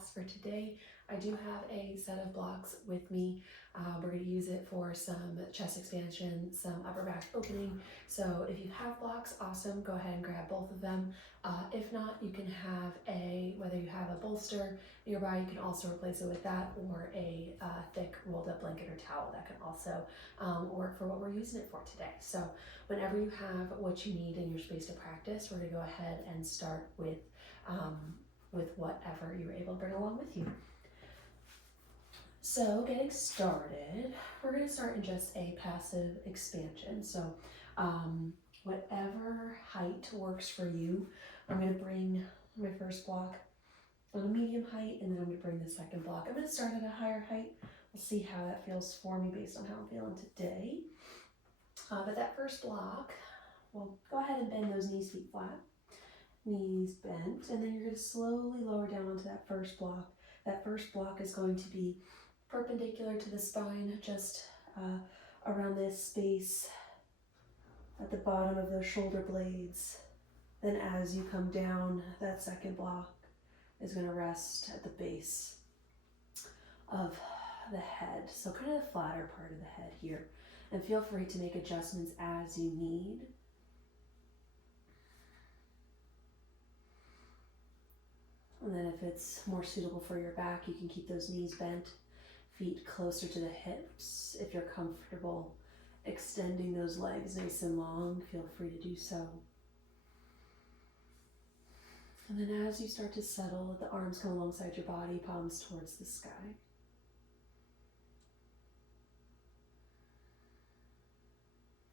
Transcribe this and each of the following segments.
class for today. I do have a set of blocks with me. We're going to use it for some chest expansion, some upper back opening. So if you have blocks, awesome, go ahead and grab both of them. If not, you can have whether you have a bolster nearby, you can also replace it with that, or a thick rolled up blanket or towel that can also work for what we're using it for today. So whenever you have what you need in your space to practice, we're going to go ahead and start with whatever you're able to bring along with you. So getting started, we're going to start in just a passive expansion. So whatever height works for you, I'm going to bring my first block on a medium height, and then I'm going to bring the second block. I'm going to start at a higher height. We'll see how that feels for me based on how I'm feeling today. But that first block, well, go ahead and bend those knees, feet flat. Knees bent, and then you're going to slowly lower down onto that first block. That first block is going to be perpendicular to the spine, just around this space at the bottom of those shoulder blades. Then as you come down, that second block is going to rest at the base of the head. So kind of the flatter part of the head here. And feel free to make adjustments as you need. And then if it's more suitable for your back, you can keep those knees bent, feet closer to the hips. If you're comfortable extending those legs nice and long, feel free to do so. And then as you start to settle, the arms come alongside your body, palms towards the sky.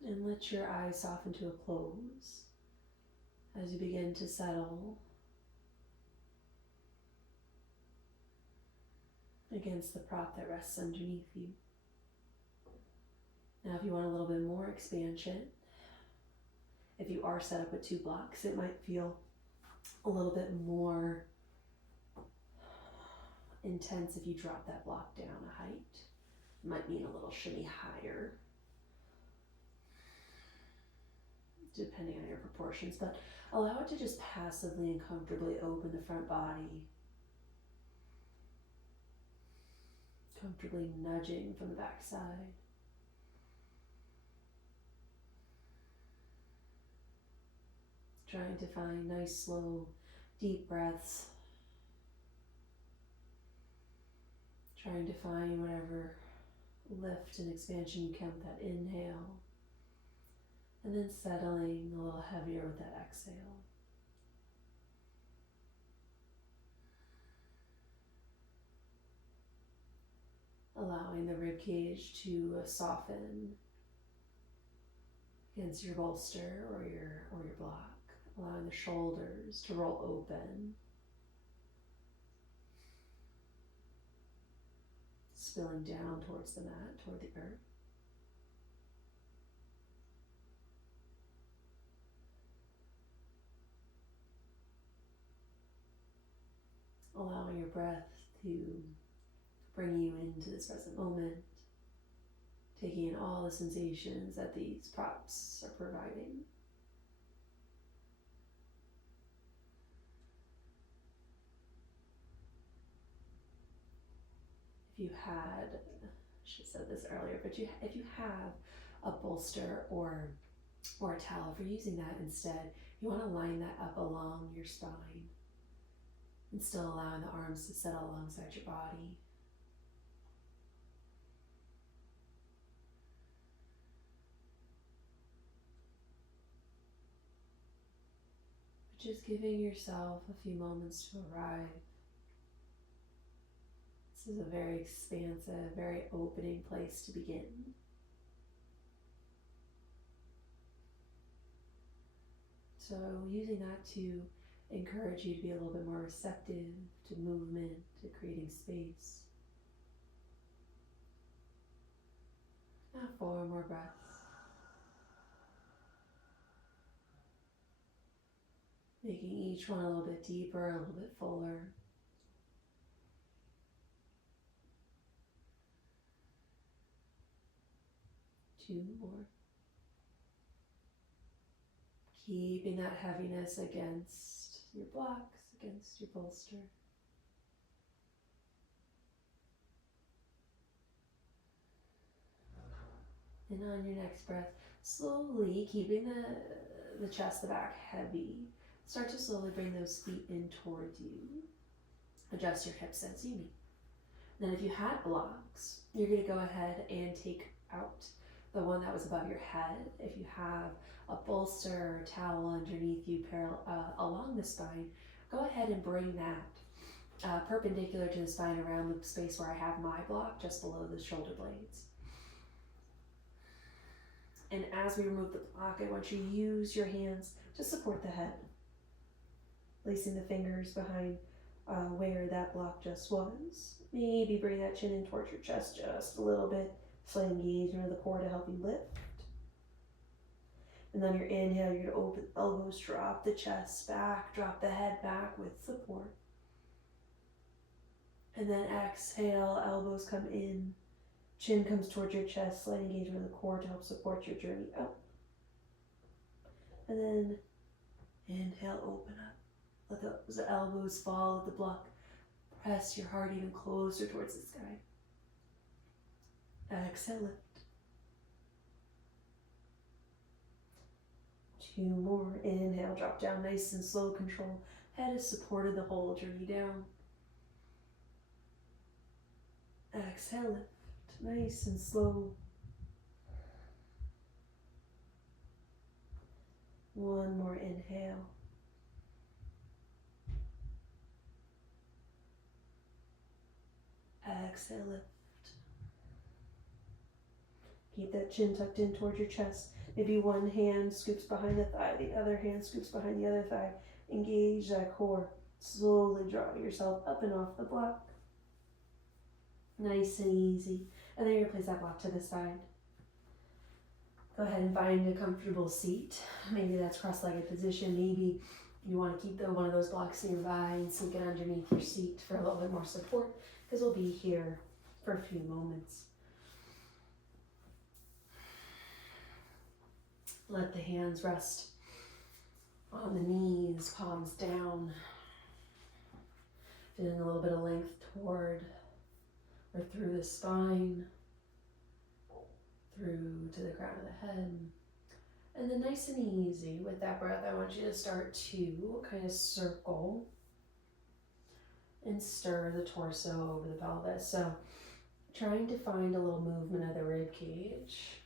And let your eyes soften to a close as you begin to settle against the prop that rests underneath you. Now, if you want a little bit more expansion, if you are set up with 2 blocks, it might feel a little bit more intense if you drop that block down a height. It might mean a little shimmy higher, depending on your proportions, but allow it to just passively and comfortably open the front body, comfortably nudging from the back side. Trying to find nice, slow, deep breaths. Trying to find whatever lift and expansion you can with that inhale. And then settling a little heavier with that exhale. Allowing the rib cage to soften against your bolster or your block. Allowing the shoulders to roll open. Spilling down towards the mat, toward the earth. Allowing your breath to bring you into this present moment, taking in all the sensations that these props are providing. If you had, I should have said this earlier, but if you have a bolster or a towel, if you're using that instead, you want to line that up along your spine and still allowing the arms to settle alongside your body. Just giving yourself a few moments to arrive. This is a very expansive, very opening place to begin. So using that to encourage you to be a little bit more receptive to movement, to creating space. Now 4 more breaths. Making each one a little bit deeper, a little bit fuller. Two more. Keeping that heaviness against your blocks, against your bolster. And on your next breath, slowly keeping the chest, the back heavy, start to slowly bring those feet in towards you. Adjust your hips as you need. Then if you had blocks, you're going to go ahead and take out the one that was above your head. If you have a bolster or a towel underneath you along the spine, go ahead and bring that perpendicular to the spine around the space where I have my block, just below the shoulder blades. And as we remove the block, I want you to use your hands to support the head, placing the fingers behind where that block just was. Maybe bring that chin in towards your chest just a little bit. Slight engagement of the core to help you lift. And on your inhale, you're going to open the elbows, drop the chest back, drop the head back with support. And then exhale, elbows come in, chin comes towards your chest, slight engagement of the core to help support your journey up. And then inhale, open up. Let those elbows fall, let the block press your heart even closer towards the sky. Exhale, lift. 2 more. Inhale, drop down nice and slow, control. Head is supported the whole journey down. Exhale, lift. Nice and slow. 1 more inhale. Exhale, lift. Keep that chin tucked in towards your chest. Maybe one hand scoops behind the thigh, the other hand scoops behind the other thigh. Engage that core. Slowly draw yourself up and off the block. Nice and easy. And then you're going to place that block to the side. Go ahead and find a comfortable seat. Maybe that's cross-legged position. Maybe you want to keep one of those blocks nearby and sink it underneath your seat for a little bit more support, because we'll be here for a few moments. Let the hands rest on the knees, palms down. Feeling a little bit of length toward or through the spine, through to the crown of the head. And then nice and easy with that breath, I want you to start to kind of circle and stir the torso over the pelvis. So trying to find a little movement of the rib cage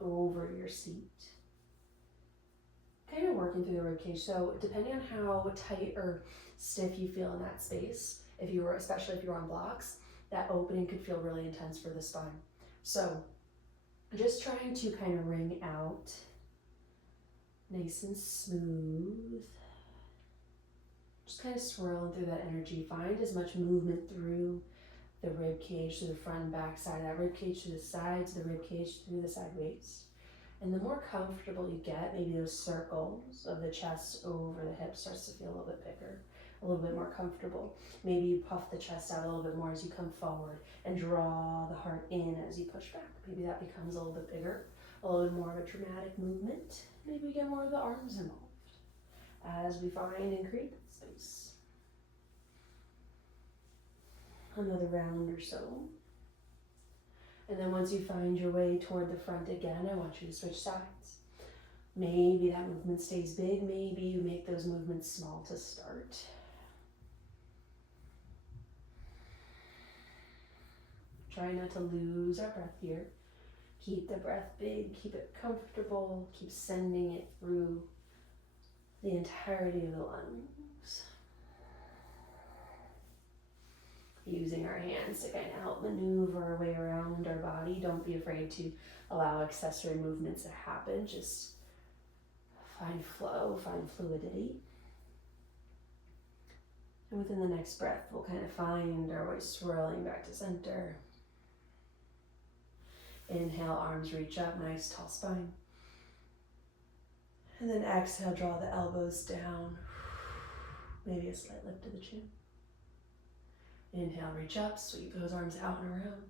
over your seat. Kind of working through the rib cage. So depending on how tight or stiff you feel in that space, especially if you're on blocks, that opening could feel really intense for the spine. So just trying to kind of wring out nice and smooth. Just kind of swirling through that energy. Find as much movement through the rib cage, through the front and back side of that rib cage, to the sides, the rib cage through the side waist. And the more comfortable you get, maybe those circles of the chest over the hips starts to feel a little bit bigger, a little bit more comfortable. Maybe you puff the chest out a little bit more as you come forward and draw the heart in as you push back. Maybe that becomes a little bit bigger, a little bit more of a dramatic movement. Maybe we get more of the arms involved as we find and create that space. Another round or so. And then once you find your way toward the front again, I want you to switch sides. Maybe that movement stays big. Maybe you make those movements small to start. Try not to lose our breath here. Keep the breath big, keep it comfortable, keep sending it through the entirety of the lungs. Using our hands to kind of help maneuver our way around our body. Don't be afraid to allow accessory movements to happen. Just find flow, find fluidity. And within the next breath, we'll kind of find our way swirling back to center. Inhale, arms reach up, nice tall spine. And then exhale, draw the elbows down. Maybe a slight lift to the chin. Inhale, reach up, sweep those arms out and around.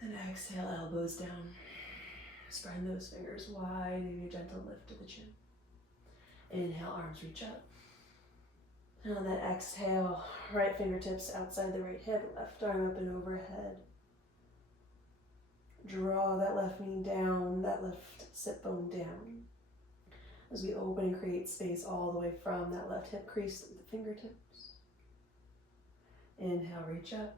Then exhale, elbows down. Spread those fingers wide, maybe a gentle lift to the chin. Inhale, arms reach up. And on that exhale, right fingertips outside the right hip, left arm up and overhead. Draw that left knee down, that left sit bone down. As we open and create space all the way from that left hip crease through the fingertips. Inhale, reach up.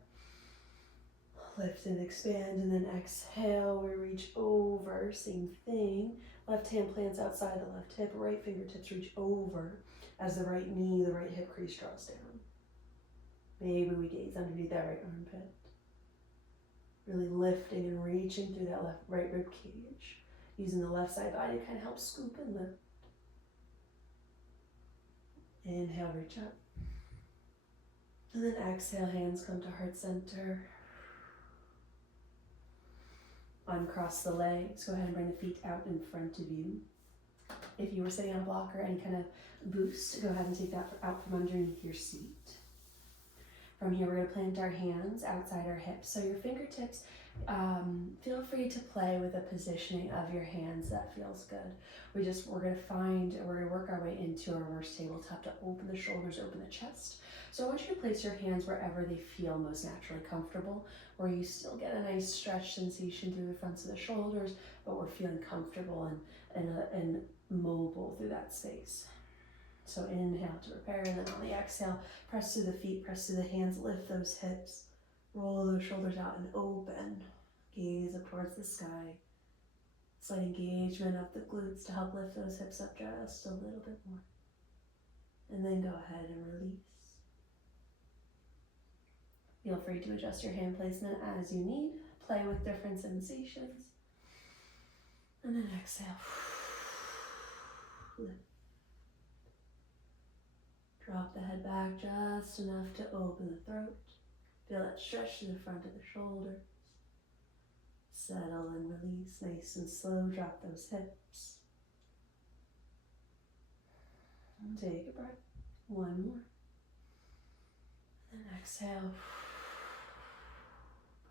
Lift and expand, and then exhale, we reach over, same thing. Left hand plants outside the left hip, right fingertips reach over as the right knee, the right hip crease draws down. Maybe we gaze underneath that right armpit. Really lifting and reaching through that right rib cage. Using the left side body to kind of help scoop and lift. Inhale, reach up. And then exhale, hands come to heart center. Uncross the legs. Go ahead and bring the feet out in front of you. If you were sitting on a block or any kind of boost, go ahead and take that out from underneath your seat. From here, we're going to plant our hands outside our hips. So your fingertips, feel free to play with the positioning of your hands. That feels good. We're going to work our way into a reverse tabletop to open the shoulders, open the chest. So I want you to place your hands wherever they feel most naturally comfortable, where you still get a nice stretch sensation through the fronts of the shoulders, but we're feeling comfortable and mobile through that space. So inhale to prepare, and then on the exhale, press through the feet, press through the hands, lift those hips, roll those shoulders out and open. Gaze up towards the sky. Slight engagement up the glutes to help lift those hips up just a little bit more. And then go ahead and release. Feel free to adjust your hand placement as you need. Play with different sensations. And then exhale. Lift. Drop the head back just enough to open the throat. Feel that stretch to the front of the shoulders. Settle and release, nice and slow. Drop those hips. And take a breath. One more. And then exhale.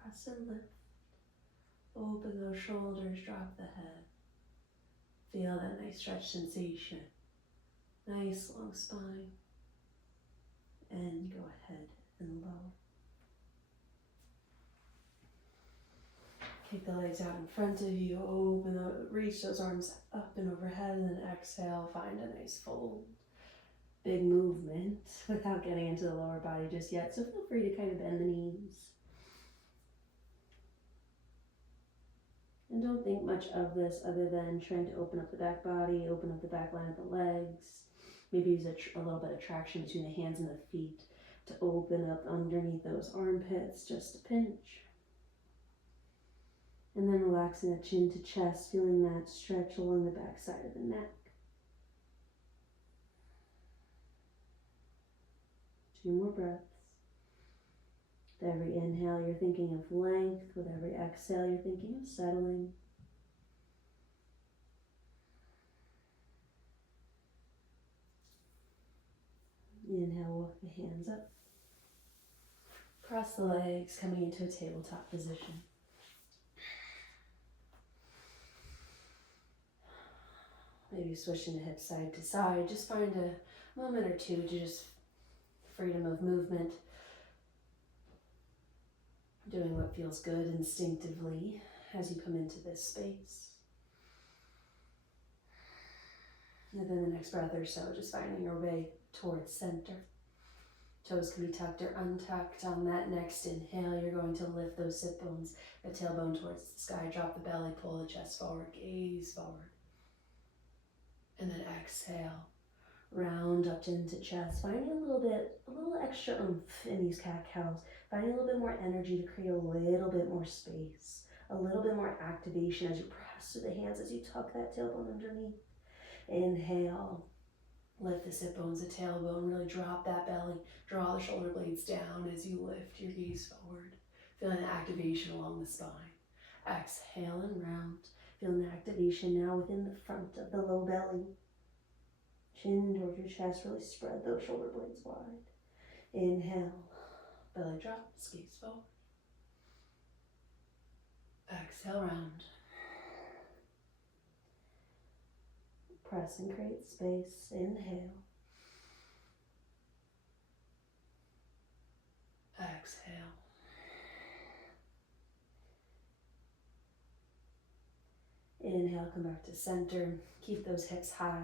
Press and lift. Open those shoulders, drop the head. Feel that nice stretch sensation. Nice long spine. And go ahead and lower. Kick the legs out in front of you, reach those arms up and overhead, and then exhale, find a nice fold. Big movement without getting into the lower body just yet, so feel free to kind of bend the knees. And don't think much of this other than trying to open up the back body, open up the back line of the legs. Maybe use a little bit of traction between the hands and the feet to open up underneath those armpits, just a pinch. And then relaxing the chin to chest, feeling that stretch along the back side of the neck. 2 more breaths. With every inhale, you're thinking of length. With every exhale, you're thinking of settling. Inhale, walk the hands up. Cross the legs, coming into a tabletop position. Maybe switching the hips side to side. Just find a moment or two to just freedom of movement. Doing what feels good instinctively as you come into this space. And then the next breath or so, just finding your way towards center. Toes can be tucked or untucked. On that next inhale, you're going to lift those sit bones, the tailbone towards the sky, drop the belly, pull the chest forward, gaze forward. And then exhale, round up into chest, finding a little extra oomph in these cat-cows, finding a little bit more energy to create a little bit more space, a little bit more activation as you press through the hands, as you tuck that tailbone underneath. Inhale, lift the sit bones, the tailbone, really drop that belly, draw the shoulder blades down as you lift your gaze forward, feeling the activation along the spine. Exhale and round. Feeling the activation now within the front of the low belly. Chin towards your chest, really spread those shoulder blades wide. Inhale, belly drops, gaze forward. Exhale, round. Press and create space. Inhale. Exhale. Inhale, come back to center. Keep those hips high.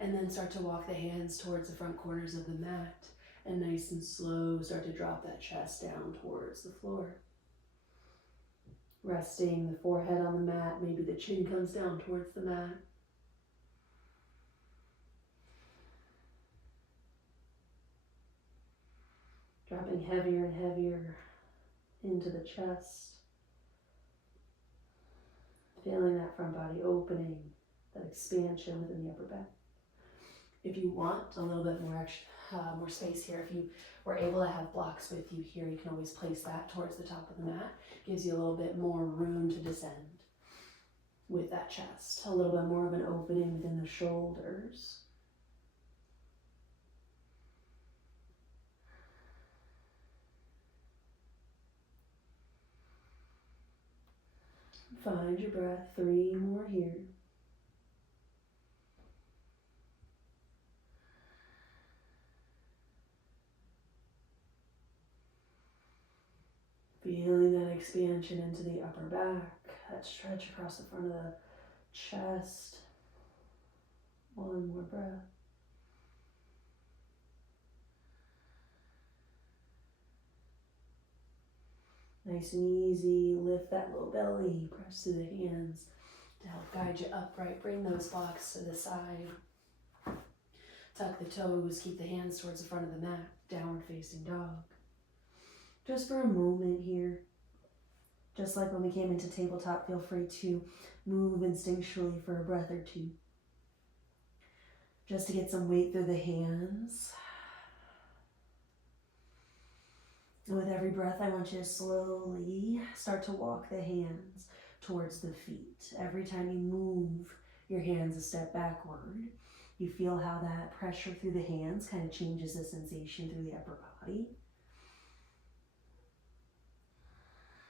And then start to walk the hands towards the front corners of the mat. And nice and slow, start to drop that chest down towards the floor. Resting the forehead on the mat, maybe the chin comes down towards the mat. Dropping heavier and heavier into the chest. Feeling that front body opening, that expansion within the upper back. If you want a little bit more more space here, if you were able to have blocks with you here, you can always place that towards the top of the mat. Gives you a little bit more room to descend with that chest. A little bit more of an opening within the shoulders. Find your breath. 3 more here. Feeling that expansion into the upper back, that stretch across the front of the chest. 1 more breath. Nice and easy, lift that low belly, press through the hands to help guide you upright. Bring those blocks to the side. Tuck the toes, keep the hands towards the front of the mat, downward facing dog. Just for a moment here, just like when we came into tabletop, feel free to move instinctually for a breath or 2. Just to get some weight through the hands. And with every breath, I want you to slowly start to walk the hands towards the feet. Every time you move your hands a step backward, you feel how that pressure through the hands kind of changes the sensation through the upper body.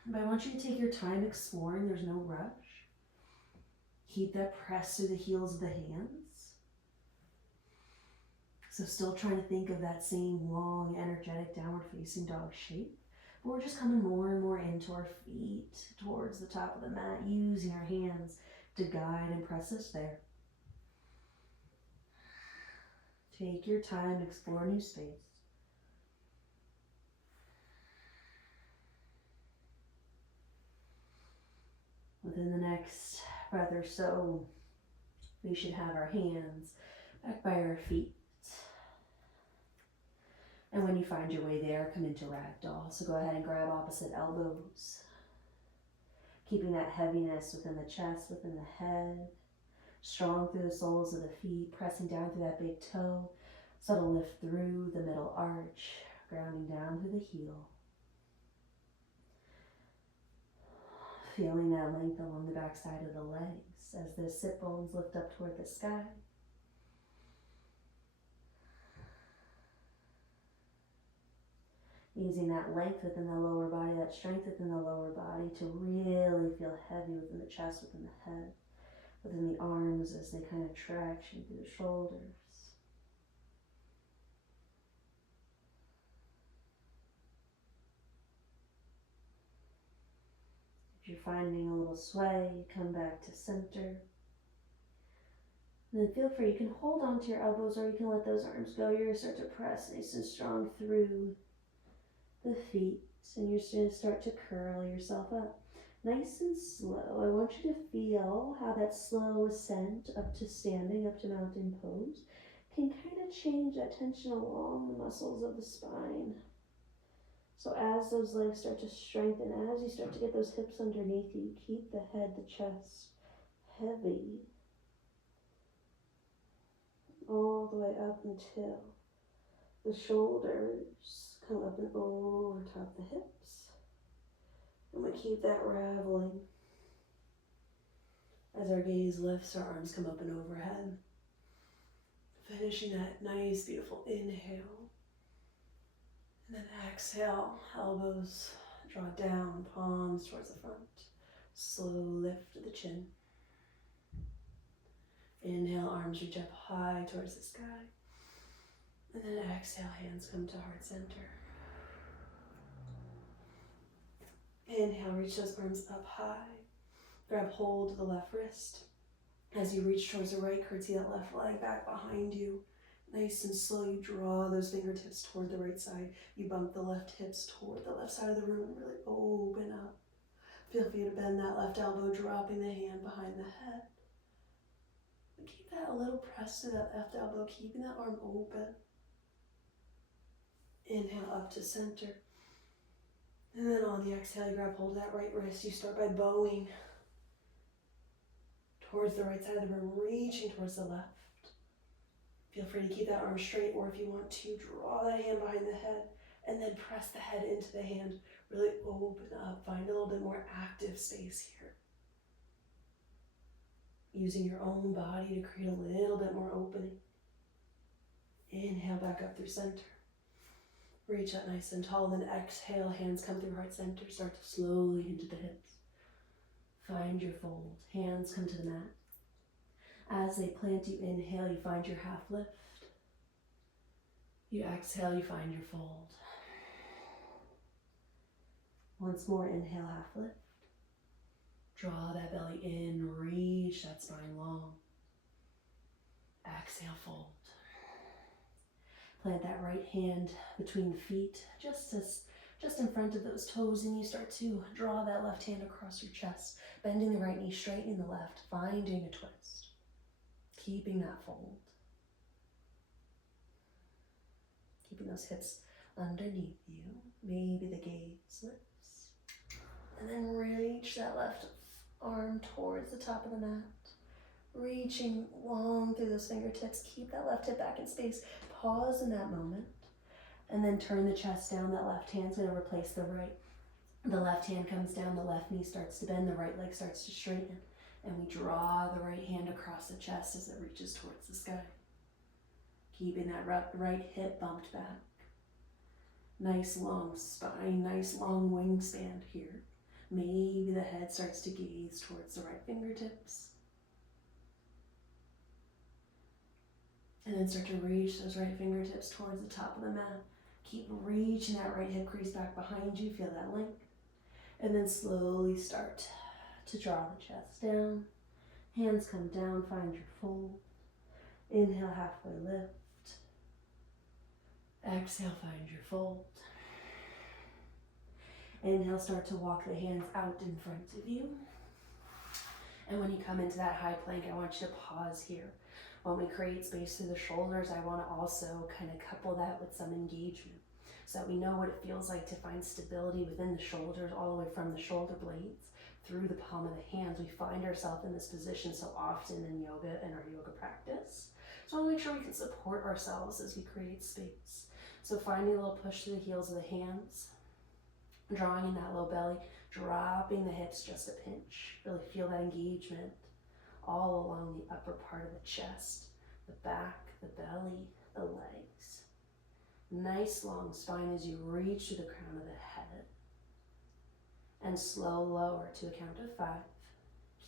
But I want you to take your time exploring. There's no rush. Keep that press through the heels of the hands. So still trying to think of that same long, energetic, downward facing dog shape. But we're just coming more and more into our feet, towards the top of the mat, using our hands to guide and press us there. Take your time, explore new space. Within the next breath or so, we should have our hands back by our feet. And when you find your way there, come into ragdoll. So go ahead and grab opposite elbows. Keeping that heaviness within the chest, within the head. Strong through the soles of the feet, pressing down through that big toe. Subtle lift through the middle arch, grounding down through the heel. Feeling that length along the back side of the legs as the sit bones lift up toward the sky. Using that length within the lower body, that strength within the lower body to really feel heavy within the chest, within the head, within the arms as they kind of traction through the shoulders. If you're finding a little sway, come back to center. And then feel free, you can hold on to your elbows or you can let those arms go. You're going to start to press nice and strong through the feet, and you're going to start to curl yourself up. Nice and slow. I want you to feel how that slow ascent up to standing, up to mountain pose, can kind of change that tension along the muscles of the spine. So as those legs start to strengthen, as you start to get those hips underneath you, keep the head, the chest heavy, all the way up until the shoulders come up and over top the hips. And we keep that raveling as our gaze lifts, our arms come up and overhead. Finishing that nice, beautiful inhale. And then exhale, elbows draw down, palms towards the front. Slow lift to the chin. Inhale, arms reach up high towards the sky. And then exhale, hands come to heart center. Inhale, reach those arms up high. Grab hold of the left wrist. As you reach towards the right, curtsy that left leg back behind you. Nice and slow, you draw those fingertips toward the right side. You bump the left hips toward the left side of the room and really open up. Feel free to bend that left elbow, dropping the hand behind the head. But keep that a little pressed to that left elbow, keeping that arm open. Inhale up to center. And then on the exhale, you grab hold of that right wrist. You start by bowing towards the right side of the room, reaching towards the left. Feel free to keep that arm straight, or if you want to, draw that hand behind the head and then press the head into the hand. Really open up, find a little bit more active space here. Using your own body to create a little bit more opening. Inhale back up through center. Reach up nice and tall, then exhale, hands come through heart center, start to slowly into the hips. Find your fold, hands come to the mat. As they plant, you inhale, you find your half lift. You exhale, you find your fold. Once more, inhale, half lift. Draw that belly in, reach that spine long. Exhale, fold. Plant that right hand between the feet, just in front of those toes, and you start to draw that left hand across your chest, bending the right knee, straightening the left, finding a twist. Keeping that fold. Keeping those hips underneath you. Maybe the gaze lifts. And then reach that left arm towards the top of the mat. Reaching long through those fingertips. Keep that left hip back in space. Pause in that moment. And then turn the chest down. That left hand's going to replace the right. The left hand comes down. The left knee starts to bend. The right leg starts to straighten. And we draw the right hand across the chest as it reaches towards the sky. Keeping that right hip bumped back. Nice long spine, nice long wingspan here. Maybe the head starts to gaze towards the right fingertips. And then start to reach those right fingertips towards the top of the mat. Keep reaching that right hip crease back behind you. Feel that length. And then slowly start to draw the chest down. Hands come down, find your fold. Inhale, halfway lift. Exhale, find your fold. Inhale, start to walk the hands out in front of you. And when you come into that high plank, I want you to pause here. When we create space through the shoulders, I want to also kind of couple that with some engagement so that we know what it feels like to find stability within the shoulders, all the way from the shoulder blades through the palm of the hands. We find ourselves in this position so often in yoga and our yoga practice. So I want to make sure we can support ourselves as we create space. So finding a little push to the heels of the hands, drawing in that low belly, dropping the hips just a pinch. Really feel that engagement all along the upper part of the chest, the back, the belly, the legs. Nice long spine as you reach to the crown of the head. And slow lower to a count of 5.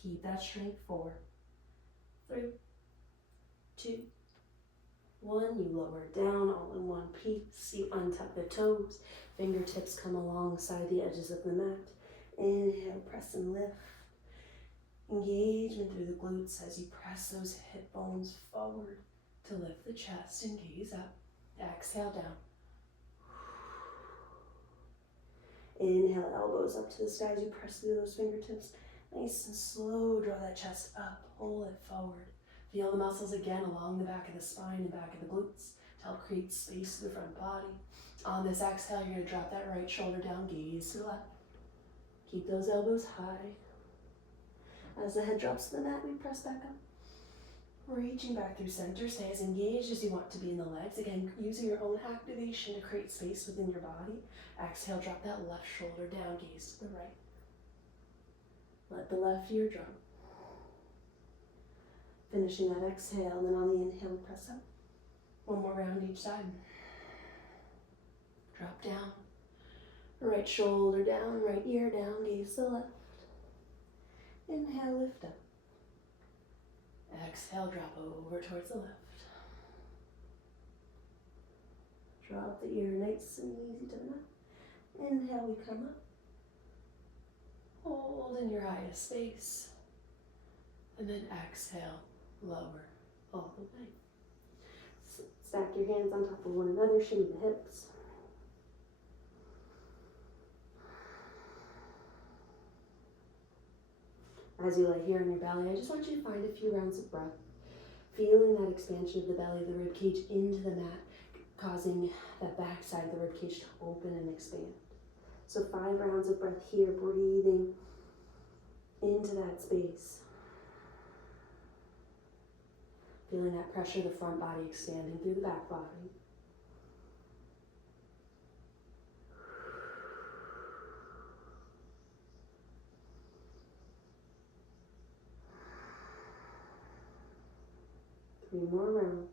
Keep that strength. 4, 3, 2, 1. You lower down all in one piece. You untuck the toes. Fingertips come alongside the edges of the mat. Inhale, press and lift. Engagement through the glutes as you press those hip bones forward to lift the chest and gaze up. Exhale down. Inhale, elbows up to the sky as you press through those fingertips. Nice and slow, draw that chest up, pull it forward. Feel the muscles again along the back of the spine and back of the glutes to help create space to the front body. On this exhale, you're going to drop that right shoulder down, gaze to the left. Keep those elbows high. As the head drops to the mat, we press back up. Reaching back through center, stay as engaged as you want to be in the legs. Again, using your own activation to create space within your body. Exhale, drop that left shoulder down, gaze to the right. Let the left ear drop. Finishing that exhale, and then on the inhale, we press up. One more round each side. Drop down. Right shoulder down, right ear down, gaze to the left. Inhale, lift up. Exhale, drop over towards the left. Drop the ear nice and easy to the mat. Inhale, we come up. Hold. Hold in your highest space. And then exhale, lower all the way. Stack your hands on top of one another, shimmy the hips. As you lay here on your belly, I just want you to find a few rounds of breath, feeling that expansion of the belly, the rib cage into the mat, causing that back side of the rib cage to open and expand. So 5 rounds of breath here, breathing into that space. Feeling that pressure of the front body expanding through the back body. Three more rounds.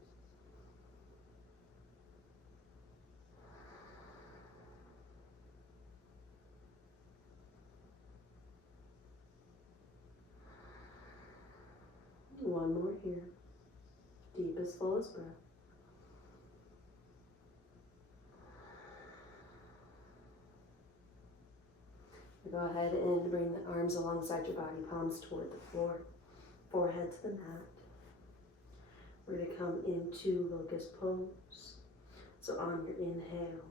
One more here. Deepest, fullest breath. Go ahead and bring the arms alongside your body, palms toward the floor, forehead to the mat. We're going to come into locust pose. So on your inhale,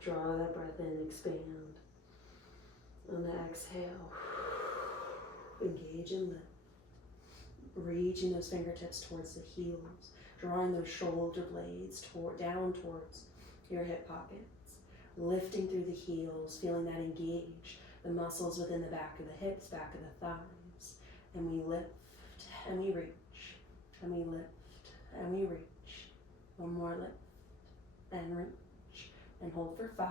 draw that breath in, expand. On the exhale, engage and lift. Reaching those fingertips towards the heels, drawing those shoulder blades down towards your hip pockets, lifting through the heels, feeling that engage the muscles within the back of the hips, back of the thighs, and we lift and we reach, and we lift and we reach. One more lift and reach, and hold for 5.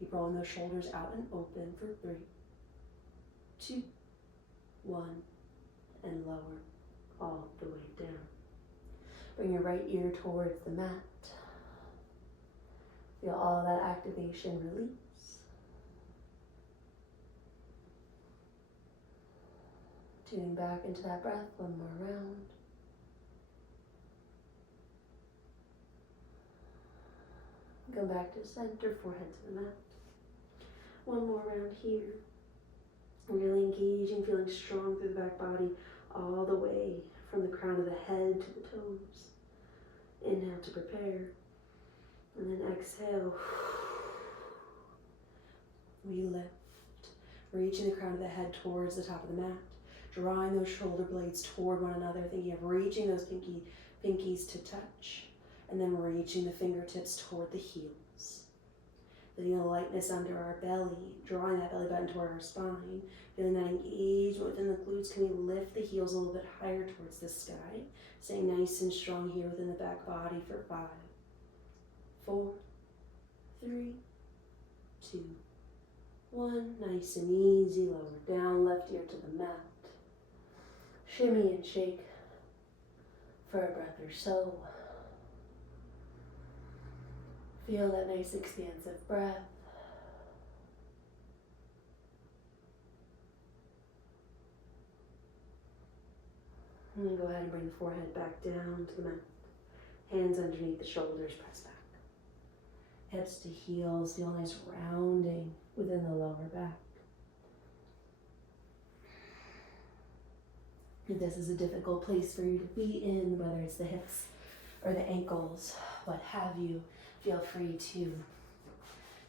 Keep rolling those shoulders out and open for 3, 2, 1. And lower all the way down. Bring your right ear towards the mat. Feel all that activation release. Tuning back into that breath, one more round. Go back to center, forehead to the mat. One more round here. Really engaging, feeling strong through the back body, all the way from the crown of the head to the toes. Inhale to prepare, and then exhale. We lift, reaching the crown of the head towards the top of the mat, drawing those shoulder blades toward one another, thinking of reaching those pinkies to touch, and then reaching the fingertips toward the heels. Feeling the lightness under our belly, drawing that belly button toward our spine, feeling that engagement within the glutes. Can we lift the heels a little bit higher towards the sky? Staying nice and strong here within the back body for 5, 4, 3, 2, 1. Nice and easy, lower down, left ear to the mat. Shimmy and shake for a breath or so. Feel that nice expansive breath. And then go ahead and bring the forehead back down to the mat. Hands underneath the shoulders, press back. Hips to heels, feel nice rounding within the lower back. If this is a difficult place for you to be in, whether it's the hips or the ankles, what have you, feel free to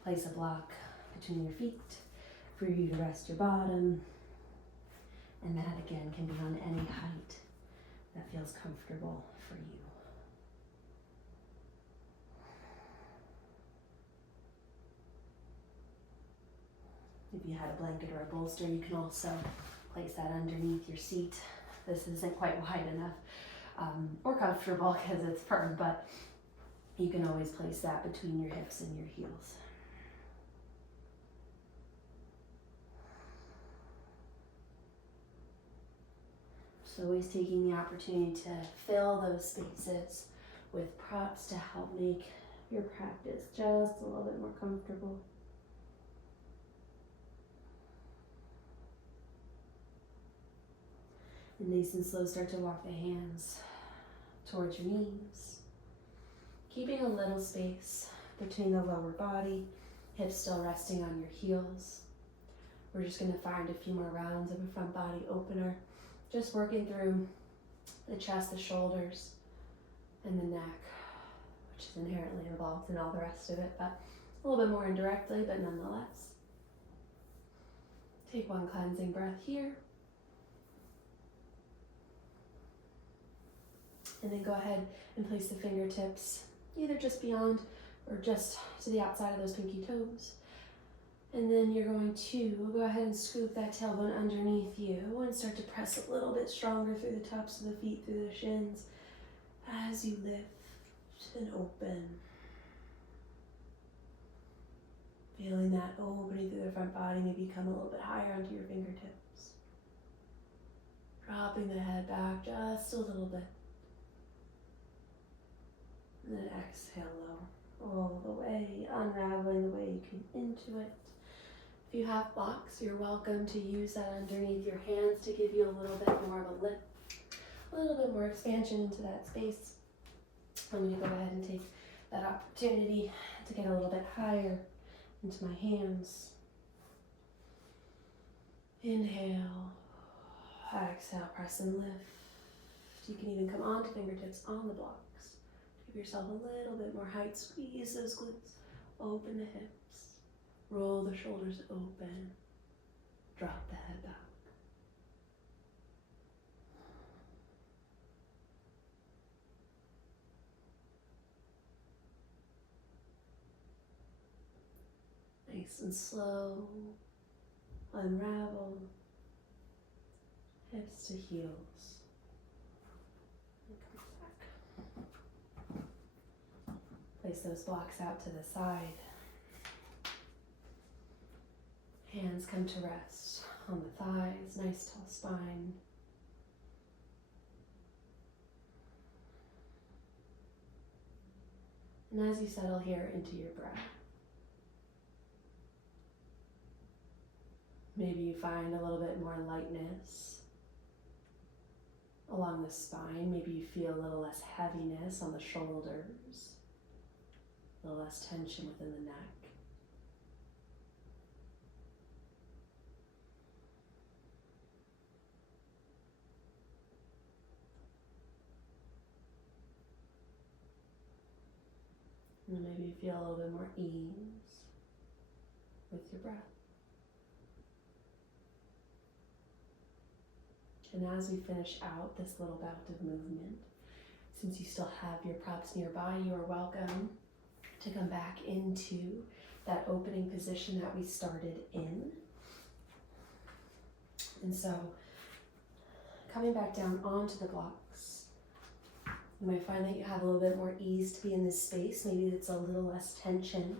place a block between your feet for you to rest your bottom. And that again can be on any height that feels comfortable for you. If you had a blanket or a bolster, you can also place that underneath your seat. This isn't quite wide enough or comfortable because it's firm, but you can always place that between your hips and your heels. So always taking the opportunity to fill those spaces with props to help make your practice just a little bit more comfortable. And nice and slow, start to walk the hands towards your knees. Keeping a little space between the lower body, hips still resting on your heels. We're just going to find a few more rounds of a front body opener, just working through the chest, the shoulders, and the neck, which is inherently involved in all the rest of it, but a little bit more indirectly, but nonetheless. Take one cleansing breath here. And then go ahead and place the fingertips either just beyond or just to the outside of those pinky toes. And then you're going to go ahead and scoop that tailbone underneath you and start to press a little bit stronger through the tops of the feet, through the shins, as you lift and open. Feeling that opening through the front body, maybe come a little bit higher onto your fingertips. Dropping the head back just a little bit. And then exhale low, all the way, unraveling the way you came into it. If you have blocks, you're welcome to use that underneath your hands to give you a little bit more of a lift, a little bit more expansion into that space. I'm going to go ahead and take that opportunity to get a little bit higher into my hands. Inhale, exhale, press and lift. You can even come onto fingertips on the blocks. Give yourself a little bit more height, squeeze those glutes, open the hips, roll the shoulders open, drop the head back. Nice and slow, unravel, hips to heels. Place those blocks out to the side. Hands come to rest on the thighs, nice tall spine. And as you settle here into your breath, maybe you find a little bit more lightness along the spine. Maybe you feel a little less heaviness on the shoulders. A little less tension within the neck. And then maybe you feel a little bit more ease with your breath. And as we finish out this little bout of movement, since you still have your props nearby, you are welcome to come back into that opening position that we started in. And so, coming back down onto the blocks, you might find that you have a little bit more ease to be in this space. Maybe it's a little less tension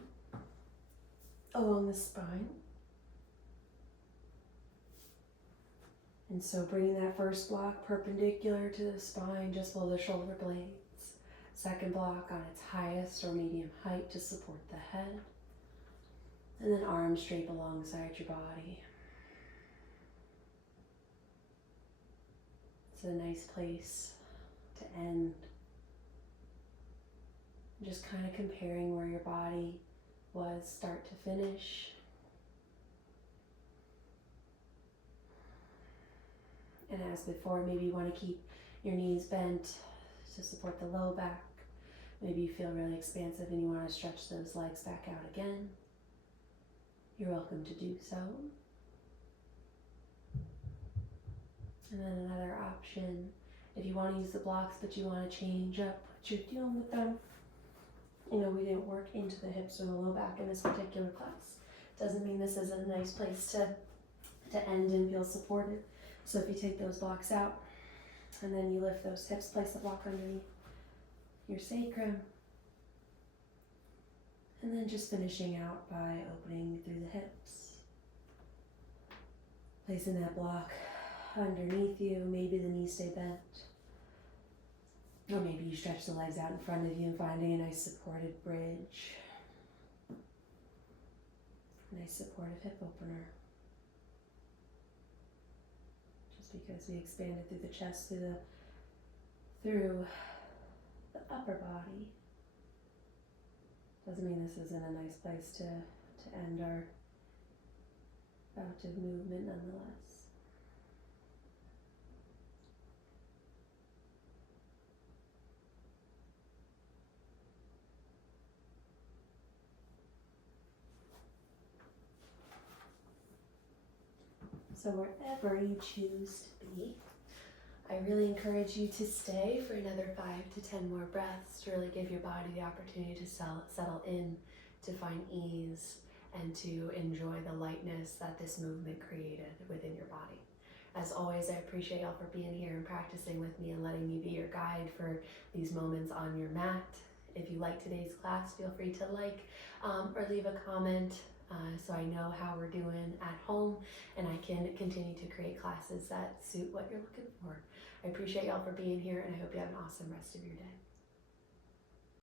along the spine. And so bringing that first block perpendicular to the spine, just below the shoulder blades. Second block on its highest or medium height to support the head. And then arms drape alongside your body. It's a nice place to end. Just kind of comparing where your body was start to finish. And as before, maybe you want to keep your knees bent to support the low back. Maybe you feel really expansive and you want to stretch those legs back out again. You're welcome to do so. And then another option, if you want to use the blocks but you want to change up what you're doing with them. You know, we didn't work into the hips or the low back in this particular class. Doesn't mean this isn't a nice place to end and feel supported. So if you take those blocks out and then you lift those hips, place the block underneath your sacrum, and then just finishing out by opening through the hips. Placing that block underneath you, maybe the knees stay bent, or maybe you stretch the legs out in front of you and finding a nice supported bridge. Nice supportive hip opener. Just because we expanded through the chest, through the upper body, doesn't mean this isn't a nice place to end adaptive movement nonetheless. So wherever you choose to be, I really encourage you to stay for another 5 to 10 more breaths to really give your body the opportunity to settle in, to find ease, and to enjoy the lightness that this movement created within your body. As always, I appreciate y'all for being here and practicing with me and letting me be your guide for these moments on your mat. If you like today's class, feel free to like or leave a comment so I know how we're doing at home and I can continue to create classes that suit what you're looking for. I appreciate y'all for being here and I hope you have an awesome rest of your day.